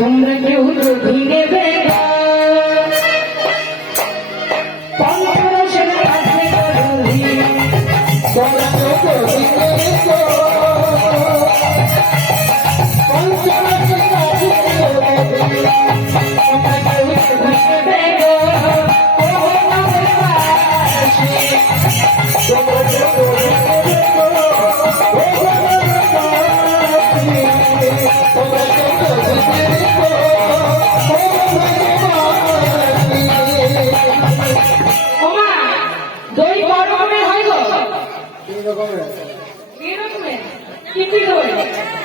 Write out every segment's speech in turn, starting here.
তোমরা কেউ তো ভিড়ে বেগা পঞ্চরসের কাছে গরুহি তোমরা কেউ তো ভিড়ে বেগা পঞ্চরসের কাছে গরুহি তোমরা কেউ তো ভিড়ে বেগা ও আমার পাশে তোমরা কেউ তো ভিড়ে বেগা ও আমার পাশে তোমরা কেউ তো ভিড়ে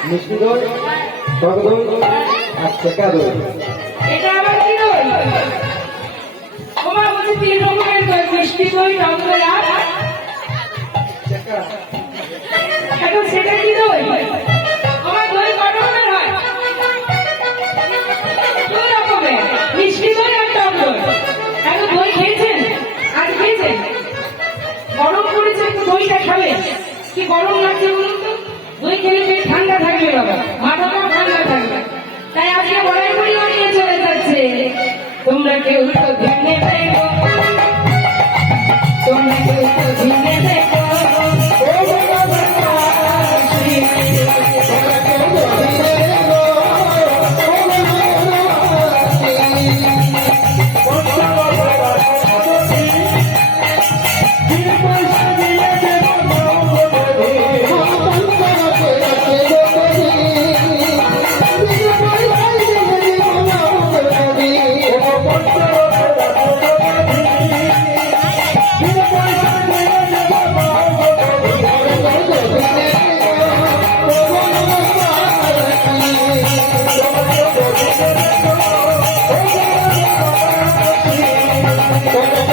মিষ্টি দই টক দই আর শেখা দই এটা আবার কি দই ওমা বলছি 3 রকমের দই মিষ্টি দই টক দই আর শেখা এখন সেটা কি দই ওমা দই কত রকমের হয় 2 রকমের মিষ্টি দই আর টক দই এখন দই খেয়েছেন আজ খেয়েছেন গরম করেছে একটু দইটা খাবে কি গরম লাগছে বলুন তো দই খেলে পেট ঠান্ডা থাকবে বাবা মাথাটাও ঠান্ডা থাকবে তাই আজকে বড়াই করিও নিয়ে চলে যাচ্ছে তোমরা কেউ তো ভেঙে দেখো তোমরা কেউ তো ভেঙে দেখো ও বাবা শ্রী তোমরা কেউ তো ভেঙে দেখো Thank you.